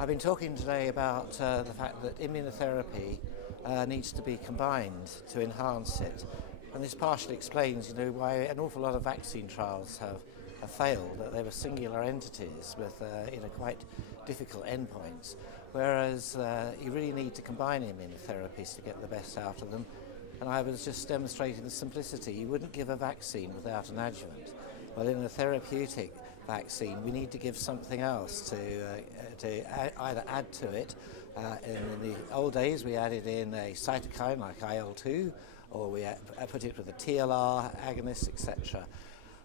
I've been talking today about the fact that immunotherapy needs to be combined to enhance it. And this partially explains, why an awful lot of vaccine trials have failed, that they were singular entities with, quite difficult endpoints. Whereas you really need to combine immunotherapies to get the best out of them. And I was just demonstrating the simplicity. You wouldn't give a vaccine without an adjuvant. Well, in a therapeutic vaccine, we need to give something else to either add to it. In the old days, we added in a cytokine like IL-2, or we put it with a TLR agonist, etc.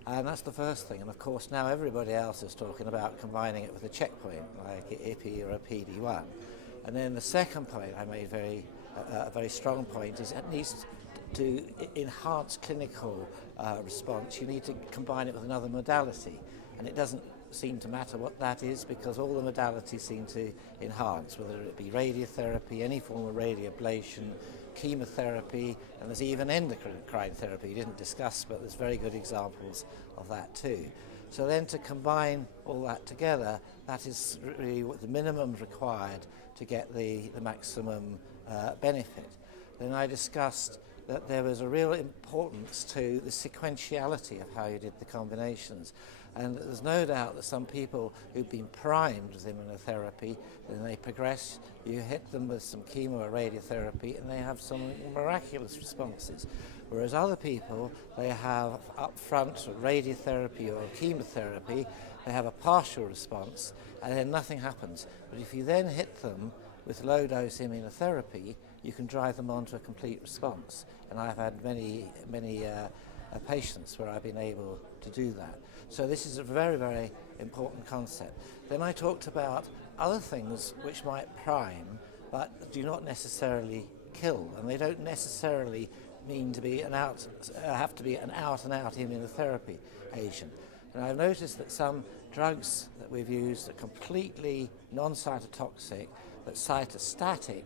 And that's the first thing. And of course, now everybody else is talking about combining it with a checkpoint, like IPI or a PD-1. And then the second point I made a very strong point is it needs to enhance clinical response. You need to combine it with another modality, and it doesn't seem to matter what that is because all the modalities seem to enhance, whether it be radiotherapy, any form of radioablation, chemotherapy, and there's even endocrine therapy. You didn't discuss, but there's very good examples of that too. So then to combine all that together, that is really what the minimum required to get the maximum benefit. Then I discussed that there was a real importance to the sequentiality of how you did the combinations. And there's no doubt that some people who've been primed with immunotherapy, then they progress, you hit them with some chemo or radiotherapy, and they have some miraculous responses. Whereas other people, they have upfront radiotherapy or chemotherapy, they have a partial response, and then nothing happens. But if you then hit them with low-dose immunotherapy, you can drive them on to a complete response. And I've had many patients where I've been able to do that. So this is a very, very important concept. Then I talked about other things which might prime, but do not necessarily kill, and they don't necessarily mean to be have to be an out-and-out immunotherapy agent. And I've noticed that some drugs that we've used are completely non-cytotoxic, but cytostatic.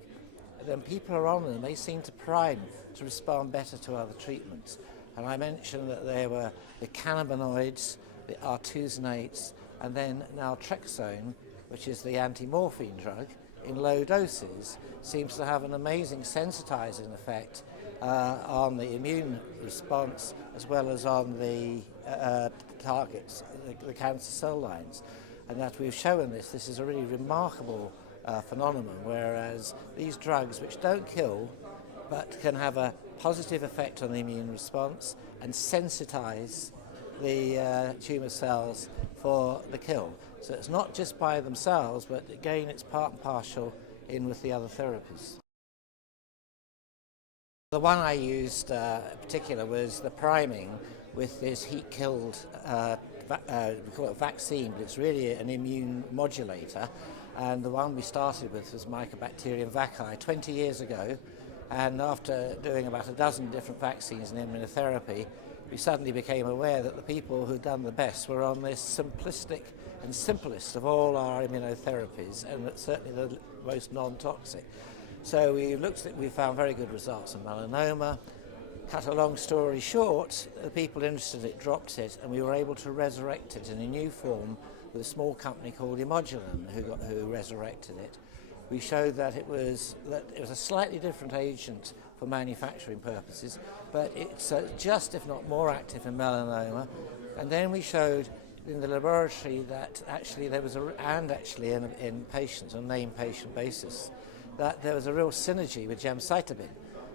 Then people are on them, they seem to prime to respond better to other treatments. And I mentioned that there were the cannabinoids, the artesunates, and then naltrexone, which is the anti-morphine drug, in low doses, seems to have an amazing sensitizing effect on the immune response as well as on the targets, the cancer cell lines. And that we've shown this is a really remarkable phenomenon, whereas these drugs, which don't kill, but can have a positive effect on the immune response and sensitize the tumour cells for the kill. So it's not just by themselves, but again it's part and parcel in with the other therapies. The one I used in particular was the priming with this heat-killed, we call it a vaccine, but it's really an immune modulator. And the one we started with was Mycobacterium vaccae 20 years ago. And after doing about a dozen different vaccines and immunotherapy, we suddenly became aware that the people who'd done the best were on this simplistic and simplest of all our immunotherapies, and certainly the most non-toxic. So we looked at it, we found very good results in melanoma. Cut a long story short, the people interested in it dropped it, and we were able to resurrect it in a new form with a small company called Imodulan who resurrected it. We showed that it was a slightly different agent for manufacturing purposes, but it's just, if not more, active in melanoma. And then we showed in the laboratory that actually there was in patients, on a named patient basis, that there was a real synergy with gemcitabine.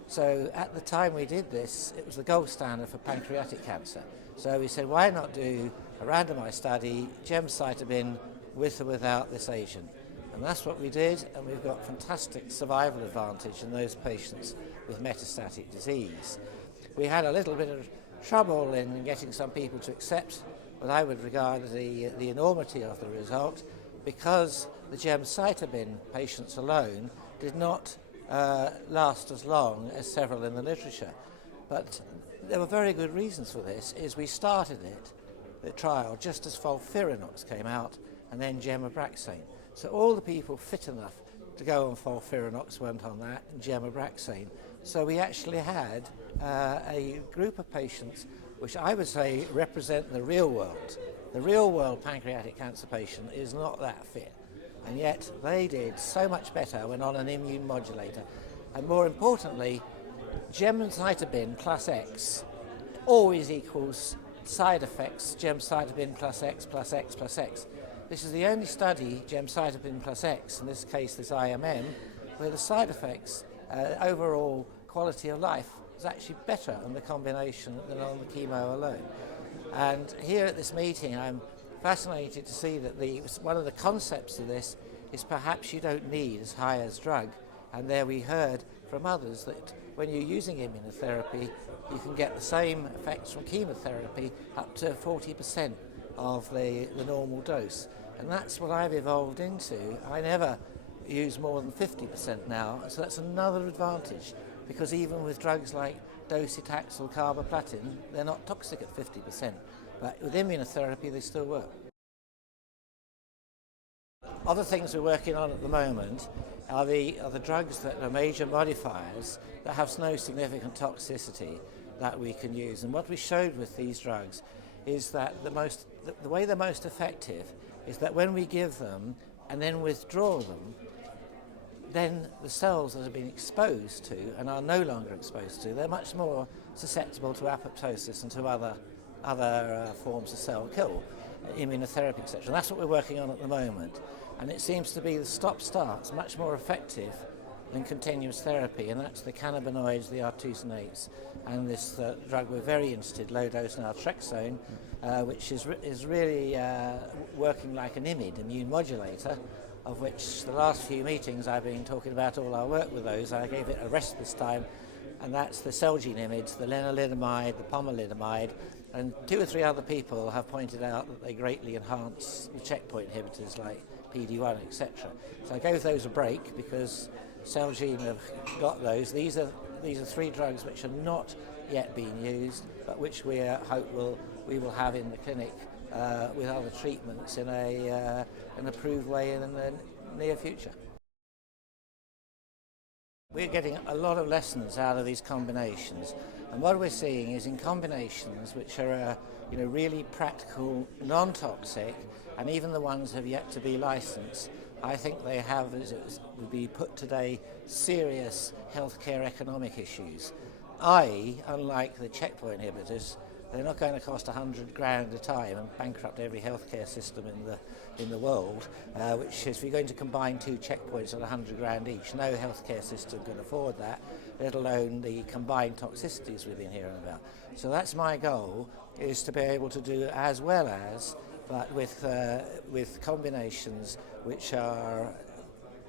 So at the time we did this, it was the gold standard for pancreatic cancer. So we said, why not do a randomized study, gemcitabine with or without this agent? And that's what we did, and we've got fantastic survival advantage in those patients with metastatic disease. We had a little bit of trouble in getting some people to accept what I would regard as the enormity of the result, because the gemcitabine patients alone did not last as long as several in the literature. But there were very good reasons for this. Is we started the trial, just as FOLFIRINOX came out, and then gemabraxane. So all the people fit enough to go on FOLFIRINOX went on that, and gemabraxane. So we actually had a group of patients which I would say represent the real world. The real world pancreatic cancer patient is not that fit. and yet they did so much better when on an immune modulator. And more importantly, gemcitabine plus X always equals side effects gemcitabine plus X plus X plus X. This is the only study, gemcitabine plus X, in this case this IMM, where the side effects, overall quality of life, is actually better on the combination than on the chemo alone. And here at this meeting I'm fascinated to see that one of the concepts of this is perhaps you don't need as high as drug, and there we heard from others that when you're using immunotherapy you can get the same effects from chemotherapy up to 40% of the normal dose, and that's what I've evolved into. I never use more than 50% now, so that's another advantage, because even with drugs like docetaxel carboplatin, they're not toxic at 50%, but with immunotherapy they still work. Other things we're working on at the moment are the drugs that are major modifiers that have no significant toxicity that we can use. And what we showed with these drugs is that the way they're most effective is that when we give them and then withdraw them, then the cells that have been exposed to and are no longer exposed to, they're much more susceptible to apoptosis and to other forms of cell kill, immunotherapy, etc. And that's what we're working on at the moment. And it seems to be the stop-start's much more effective than continuous therapy, and that's the cannabinoids, the artesunates, and this drug we're very interested, low-dose naltrexone, which is really working like an IMiD, immune modulator, of which the last few meetings I've been talking about all our work with those. I gave it a rest this time, and that's the Celgene IMiDs, the lenalidomide, the pomalidomide, and 2 or 3 other people have pointed out that they greatly enhance the checkpoint inhibitors like PD-1, etc. So I gave those a break because Celgene have got those. These are 3 drugs which are not yet being used, but which we hope we will have in the clinic with other treatments in an approved way in the near future. We're getting a lot of lessons out of these combinations, and what we're seeing is in combinations which are really practical, non-toxic, and even the ones have yet to be licensed, I think they have, as it would be put today, serious healthcare economic issues. i.e., unlike the checkpoint inhibitors, they're not going to cost $100,000 a time and bankrupt every healthcare system in the world, which is, if you're going to combine 2 checkpoints at $100,000 each, no healthcare system can afford that, let alone the combined toxicities we've been hearing about. So that's my goal, is to be able to do as well as, but with combinations which are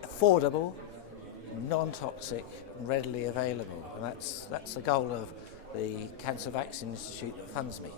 affordable, non-toxic and readily available, and that's the goal of the Cancer Vaccine Institute that funds me.